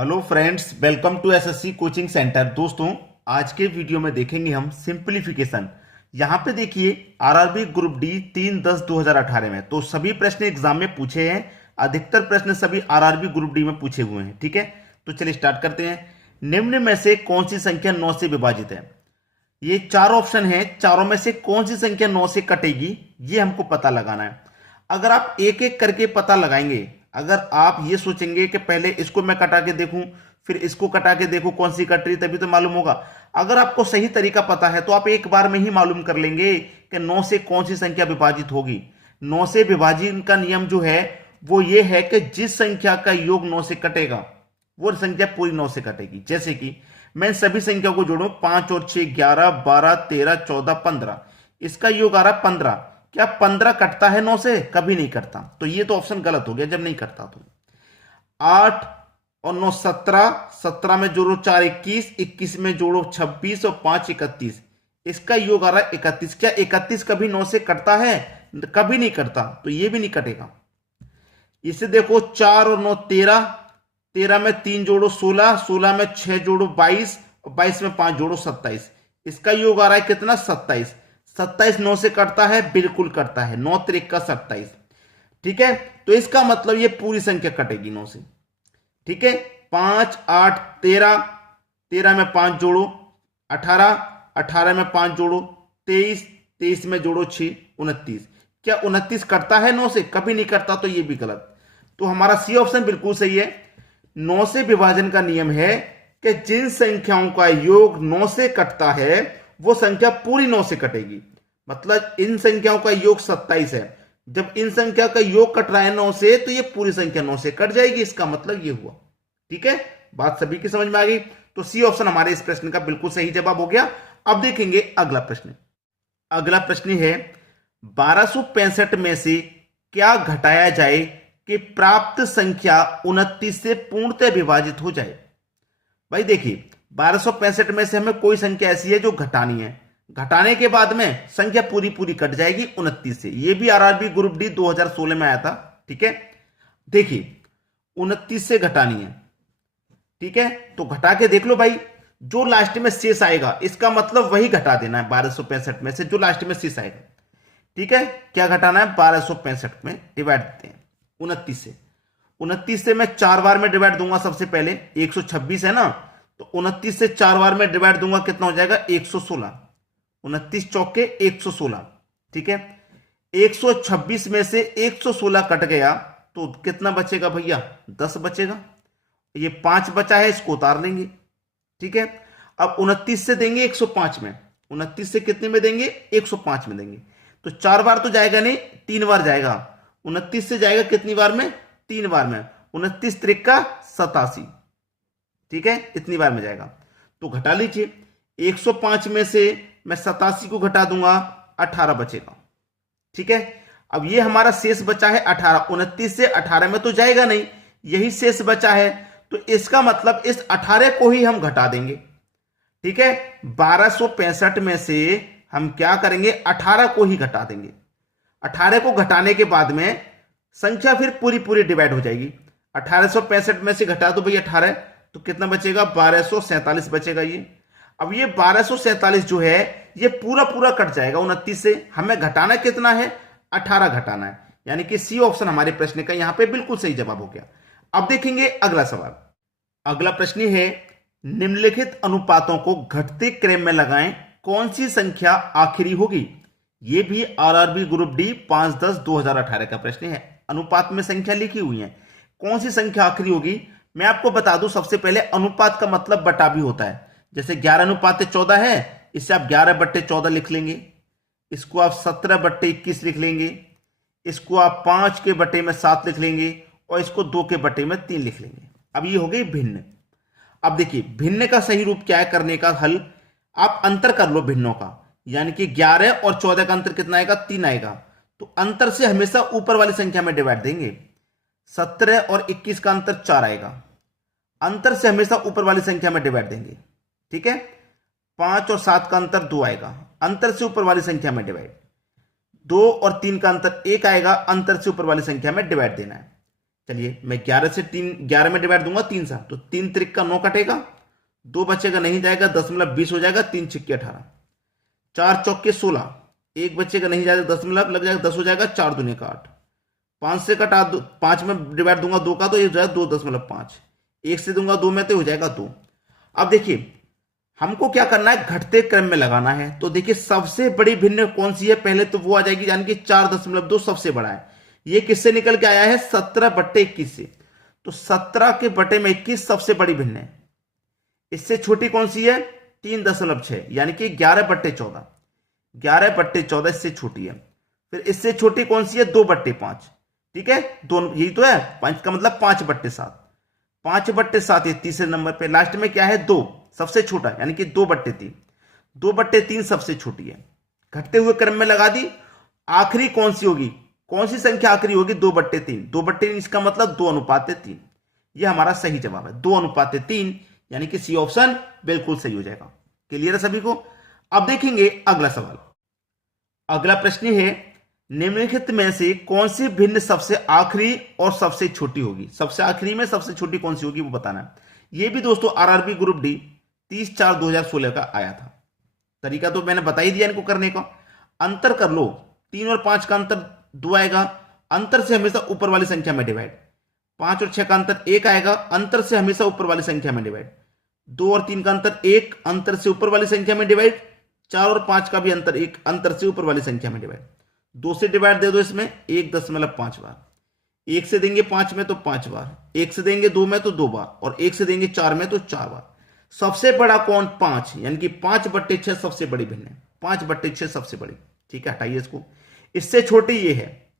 Hello friends, welcome to SSC coaching centre. दोस्तों, आज के वीडियो में देखेंगे हम सिंपलीफिकेशन। यहाँ पे देखिए आरआरबी ग्रुप डी 3/10/2018 में तो सभी प्रश्न एग्जाम में पूछे हैं। अधिकतर प्रश्न सभी आरआरबी ग्रुप डी में पूछे हुए हैं। ठीक है, तो चलिए स्टार्ट करते हैं। निम्न में से कौन सी संख्या 9 से विभाजित है? ये चार ऑप्शन है, चारों में से कौन सी संख्या 9 से कटेगी ये हमको पता लगाना है। अगर आप एक एक करके पता लगाएंगे, अगर आप ये सोचेंगे कि पहले इसको मैं कटा के देखूं फिर इसको कटा के देखूं कौन सी कट रही तभी तो मालूम होगा। अगर आपको सही तरीका पता है तो आप एक बार में ही मालूम कर लेंगे कि 9 से कौन सी संख्या विभाजित होगी। 9 से विभाजन का नियम जो है वो ये है कि जिस संख्या का योग 9 से कटेगा वो संख्या पूरी 9 से कटेगी। जैसे कि मैं सभी संख्या को जोड़ूं, 5 और 6 11 12 13 14 15, इसका योग आ रहा 15। क्या 15 कटता है 9 से? कभी नहीं कटता, तो ये तो ऑप्शन गलत हो गया जब नहीं कटता। तो 8 और 9 17, 17 में जोड़ो 4 21, 21 में जोड़ो 26 और 5 31, इसका योग आ रहा है 31। क्या 31 कभी 9 से कटता है? कभी नहीं कटता, तो ये भी नहीं कटेगा। इसे देखो 4 और 9 13, 13 में 3 जोड़ो 16, 16 में 6 जोड़ो 22 और 22 में 5 जोड़ो 27, इसका योग आ रहा है कितना? 27। 27 9 से कटता है? बिल्कुल कटता है, 9 3 का 27। ठीक है, तो इसका मतलब ये पूरी संख्या कटेगी 9 से। ठीक है, 5 8 13, 13 में 5 जोड़ो 18, 18 में 5 जोड़ो 23, 23 में जोड़ो 6 29। क्या 29 कटता है 9 से? कभी नहीं करता, तो ये भी गलत। तो हमारा सी ऑप्शन बिल्कुल सही है। 9 से विभाजन का नियम है कि जिन संख्याओं का योग 9 से कटता है वो संख्या पूरी 9 से कटेगी। मतलब इन संख्याओं का योग 27 है, जब इन संख्या का योग कट रहा है 9 से तो ये पूरी संख्या 9 से कट जाएगी। इसका मतलब ये हुआ। ठीक है, बात सभी की समझ में आ गई। तो सी ऑप्शन हमारे इस प्रश्न का बिल्कुल सही जवाब हो गया। अब देखेंगे अगला प्रश्न। अगला प्रश्न है 1265 में से क्या घटाया जाए कि प्राप्त संख्या 29 से पूर्णतः विभाजित हो जाए? भाई देखिए 1265 में से हमें कोई संख्या ऐसी है जो घटानी है, घटाने के बाद में संख्या पूरी पूरी कट जाएगी 29 से। ये भी आरआरबी ग्रुप डी 2016 में आया था। ठीक है, देखिए 29 से घटानी है। ठीक है, तो घटा के देख लो भाई, जो लास्ट में शेष आएगा इसका मतलब वही घटा देना है 1265 में से जो लास्ट में शेष आएगा। ठीक है, क्या घटाना है? 1265 में डिवाइड देते हैं 29 से। 29 से मैं 4 बार में डिवाइड दूंगा। सबसे पहले 126 है ना, तो 29 से 4 बार में डिवाइड दूंगा, कितना हो जाएगा? 116। 29 चौके 116। ठीक है, 126 में से 116 कट गया तो कितना बचेगा भैया? 10 बचेगा। ये 5 बचा है, इसको उतार लेंगे। ठीक है, अब 29 से देंगे 105 में। 29 से कितने में देंगे? 105 में देंगे। तो 4 बार तो जाएगा नहीं, 3 बार जाएगा। 29 से जाएगा कितनी बार में? 3 बार में। 29 त्रिक का 87। ठीक है, इतनी बार में जाएगा। तो घटा लीजिए, 105 में से मैं 87 को घटा दूंगा, 18 बचेगा। ठीक है, अब ये हमारा शेष बचा है 18। 29 से 18 में तो जाएगा नहीं, यही शेष बचा है, तो इसका मतलब इस 18 को ही हम घटा देंगे। ठीक है, 1265 में से हम क्या करेंगे? 18 को ही घटा देंगे। 18 को घटाने के बाद में संख्या फिर पूरी पूरी डिवाइड हो जाएगी। 1865 में से घटा दो भाई 18, तो कितना बचेगा? 1247 बचेगा ये। अब ये 1247 जो है ये पूरा पूरा कट जाएगा 29 से। हमें घटाना कितना है? 18 घटाना है, यानी कि सी ऑप्शन हमारे प्रश्न का यहां पे बिल्कुल सही जवाब हो गया। अब देखेंगे अगला सवाल। अगला प्रश्न है निम्नलिखित अनुपातों को घटते क्रम में लगाएं, कौन सी संख्या आखिरी होगी? यह भी आरआरबी ग्रुप डी 5/10/2018 का प्रश्न है। अनुपात में संख्या लिखी हुई है, कौन सी संख्या आखिरी होगी? मैं आपको बता दूं, सबसे पहले अनुपात का मतलब बटा भी होता है। जैसे 11:14 है, इससे आप 11/14 लिख लेंगे। इसको आप 17/21 लिख लेंगे। इसको आप 5 के बटे में 7 लिख लेंगे और इसको 2 के बटे में 3 लिख लेंगे। अब ये हो गई भिन्न। अब देखिए भिन्न का सही रूप क्या है करने का हल? आप अंतर कर लो भिन्नों का, यानी कि 11 और 14 का अंतर कितना आएगा? 3 आएगा। तो अंतर से हमेशा ऊपर वाली संख्या में डिवाइड देंगे। 17 और 21 का अंतर 4 आएगा, अंतर से हमेशा ऊपर वाली संख्या में डिवाइड देंगे। ठीक है, 5 और 7 का अंतर 2 आएगा, अंतर से ऊपर वाली संख्या में डिवाइड। 2 और 3 का अंतर 1 आएगा, अंतर से ऊपर वाली संख्या में डिवाइड देना है। चलिए मैं 11 में डिवाइड दूंगा 3 से, तो 3 त्रिक का 9 कटेगा, 2 बचेगा नहीं जाएगा, 10 20 हो जाएगा, 3 छिक्के 18, 4 चौके 16, 1 बचेगा नहीं जाएगा, 10 लग जाएगा, 10 हो जाएगा, 4 दूने का 8, 5 से कटा 5 में डिवाइड दूंगा 2 का, तो ये हो जाएगा 2 5, 1 से दूंगा 2 में तो हो जाएगा 2। अब देखिए हमको क्या करना है, घटते क्रम में लगाना है। तो देखिए सबसे बड़ी भिन्न कौन सी है, पहले तो वो आ जाएगी, यानी कि 4.2 सबसे बड़ा है। ये किससे निकल के आया है, 17/21 से। तो 17 के बटे में 21 सबसे बड़ी भिन्न है। इससे छोटी कौन सी है, 3.6, यानी कि 11/14, 11/14 इससे छोटी है। फिर इससे छोटी कौन सी है, 2/5, ठीक है, दोनों यही तो है, 5 का मतलब 5/7, 5/7 ये तीसरे नंबर पे। लास्ट में क्या है, 2 सबसे छोटा, यानी कि 2/3, 2/3 सबसे छोटी है। घटते हुए क्रम में लगा दी। आखिरी कौन सी होगी, कौन सी संख्या आखिरी होगी, 2/3, 2/3 इसका मतलब 2:3। ये हमारा सही जवाब है, 2:3, यानी कि सी ऑप्शन बिल्कुल सही हो जाएगा। क्लियर है सभी को। अब देखेंगे अगला सवाल। अगला प्रश्न है, निम्नलिखित में से कौन सी भिन्न सबसे आखिरी और सबसे छोटी होगी। सबसे आखिरी में सबसे छोटी कौन सी होगी वो बताना है। ये भी दोस्तों आरआरबी ग्रुप डी 30/4/2016 का आया था। तरीका तो मैंने बता ही दिया इनको करने का। अंतर कर लो, 3 और 5 का अंतर 2 आएगा, अंतर से हमेशा ऊपर वाली संख्या में डिवाइड। 5 और 6 का अंतर 1 आएगा, अंतर से हमेशा ऊपर वाली संख्या में डिवाइड। 2 और 3 का अंतर 1, अंतर से ऊपर वाली संख्या में डिवाइड। 4 और 5 का भी अंतर 1, अंतर से ऊपर वाली संख्या में डिवाइड। 2 से डिवाइड दे दो इसमें 1.5 बार, 1 से देंगे 5 में तो 5 बार, 1 से देंगे 2 में तो 2 बार, और 1 से देंगे 4 में तो 4 बार। सबसे बड़ा कौन, 5, यानी कि 5/6 सबसे बड़ी भिन्न है, 5/6 सबसे बड़ी। ठीक है, हटाइए इसको। इससे छोटी ये है,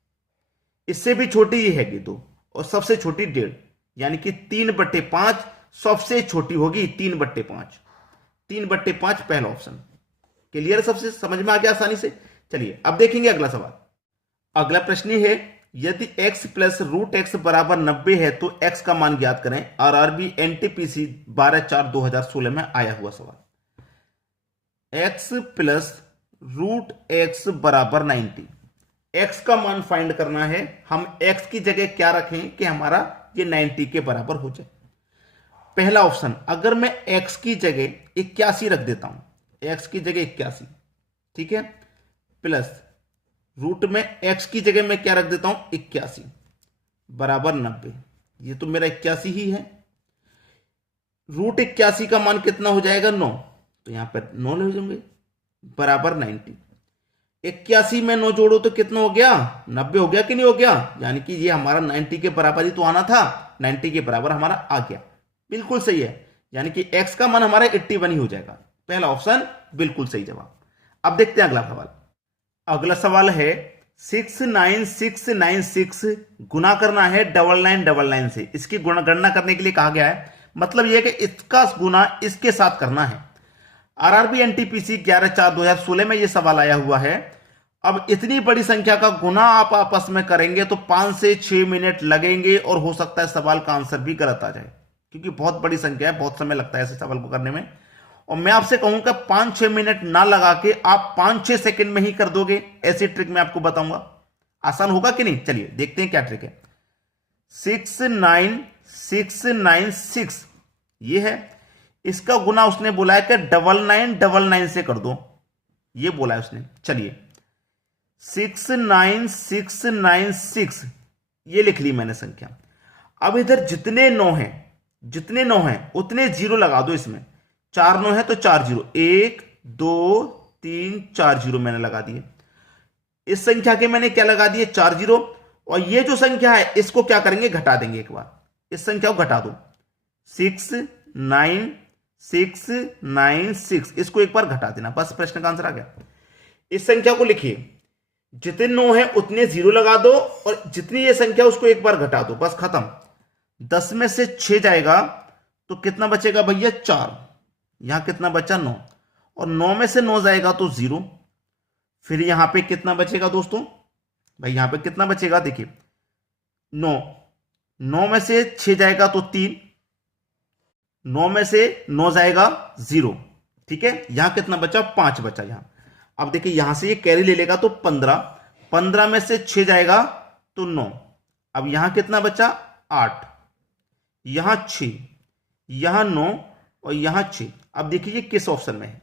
इससे भी छोटी ये है 2, और सबसे छोटी 1.5, यानी कि 3/5 सबसे छोटी होगी, 3/5, 3/5 पहला ऑप्शन। क्लियर, सबसे समझ में आ गया आसानी से। चलिए अब देखेंगे अगला सवाल। अगला प्रश्न है, यदि x + √x = 90 है तो x का मान ज्ञात करें। आरआरबी एनटीपीसी 12/4/2016 में आया हुआ सवाल। x + √x = 90, x का मान फाइंड करना है। हम x की जगह क्या रखें कि हमारा ये 90 के बराबर हो जाए। पहला ऑप्शन, अगर मैं x की जगह 81 रख देता हूं, x की जगह 81, ठीक है, प्लस रूट में x की जगह मैं क्या रख देता हूं, 81 बराबर 90। ये तो मेरा 81 ही है। √81 का मान कितना हो जाएगा, 9, तो यहां पर 9 ले जाएंगे बराबर 90। 81 में 9 जोड़ो तो कितना हो गया, 90 हो गया कि नहीं हो गया, यानी कि ये हमारा 90 के बराबर ही तो आना था, 90 के बराबर हमारा आ गया। बिल्कुल सही है, यानी कि x का मान हमारा 81 ही हो जाएगा। पहला ऑप्शन बिल्कुल सही जवाब। अब देखते हैं अगला सवाल। अगला सवाल है, 69696 गुना करना है 9999 से। इसकी गणना करने के लिए कहा गया है, मतलब यह है कि इसका गुना इसके साथ करना है। आरआरबी एनटीपीसी 11/4/2016 में यह सवाल आया हुआ है। अब इतनी बड़ी संख्या का गुना आप आपस में करेंगे तो 5 से 6 मिनट लगेंगे, और हो सकता है सवाल का आंसर भी गलत आ जाए, क्योंकि बहुत बड़ी संख्या है, बहुत समय लगता है ऐसे सवाल को करने में। और मैं आपसे कहूंगा 5-6 मिनट ना लगा के आप 5-6 सेकंड में ही कर दोगे। ऐसी ट्रिक मैं आपको बताऊंगा, आसान होगा कि नहीं। चलिए देखते हैं क्या ट्रिक है। 69696 ये है, इसका गुना उसने बोला है कि 9999 से कर दो, ये बोला है उसने। चलिए 69696 ये लिख ली मैंने संख्या। अब इधर जितने 9 हैं उतने 0 लगा दो इसमें। 4 9 है तो 4 0, 1 2 3 4 0 मैंने लगा दिए। इस संख्या के मैंने क्या लगा दिए, 4 0। और ये जो संख्या है इसको क्या करेंगे, घटा देंगे एक बार। इस संख्या को घटा दो, 69696, इसको एक बार घटा देना, बस प्रश्न का आंसर आ गया। इस संख्या को लिखिए, जितने 9 है उतने 0 लगा दो, और जितनी ये संख्या उसको एक बार घटा दो, बस खत्म। 10 में से 6 जाएगा तो कितना बचेगा भैया, 4। यहां कितना बचा, 9, और 9 में से 9 जाएगा तो 0। फिर यहां पे कितना बचेगा दोस्तों, भाई यहां पे कितना बचेगा, देखिए 9 में से 6 जाएगा तो 3, 9 में से 9 जाएगा 0, ठीक है। यहां कितना बचा, 5 बचा यहां। अब देखिए यहां से ये कैरी ले लेगा तो 15 में से 6 जाएगा तो 9। अब यहां कितना बचा, 8, यहां 6, यहां 9 और यहां 6। अब देखिए ये किस ऑप्शन में है।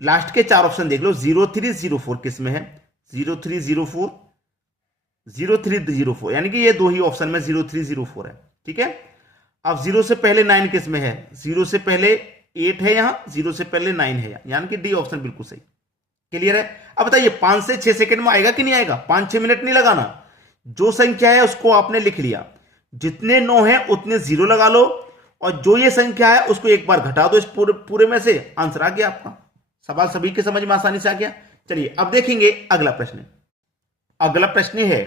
लास्ट के 4 ऑप्शन देख लो। 0304 किस में है? 0304, 0304, यानी कि ये दो ही ऑप्शन में 0304 है। ठीक है। अब 0 से पहले 9 किस में है? 0 से पहले 8 है, यहां 0 से पहले 9 है, यानी कि डी ऑप्शन बिल्कुल सही। क्लियर है। अब बताइए 5 से 6 सेकंड में आएगा कि नहीं आएगा? 5-6 मिनट नहीं लगाना। जो संख्या है उसको आपने लिख लिया, जितने 9 है उतने 0 लगा लो, और जो ये संख्या है उसको एक बार घटा दो इस पूरे में से, आंसर आ गया आपका। सवाल सभी के समझ में आसानी से आ गया। चलिए अब देखेंगे अगला प्रश्न। अगला प्रश्न है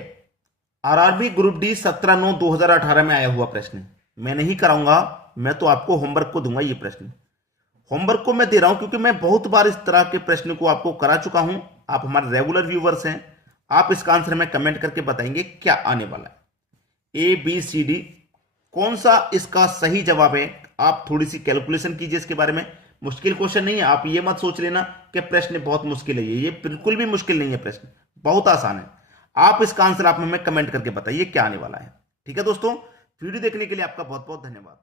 आरआरबी ग्रुप डी 17/9/2018 में आया हुआ प्रश्न। मैं नहीं कराऊंगा, मैं तो आपको होमवर्क को दूंगा। ये प्रश्न होमवर्क को मैं दे रहा हूं क्योंकि मैं बहुत बार इस तरह के प्रश्न को आपको करा चुका हूं। आप हमारे रेगुलर व्यूवर्स हैं। आप इसका आंसर हमें कमेंट करके बताएंगे क्या आने वाला है। ए बी सी डी कौन सा इसका सही जवाब है? आप थोड़ी सी कैलकुलेशन कीजिए इसके बारे में। मुश्किल क्वेश्चन नहीं है, आप ये मत सोच लेना कि प्रश्न बहुत मुश्किल है। ये बिल्कुल भी मुश्किल नहीं है, प्रश्न बहुत आसान है। आप इसका आंसर आप हमें कमेंट करके बताइए क्या आने वाला है। ठीक है दोस्तों, वीडियो देखने के लिए आपका बहुत बहुत धन्यवाद।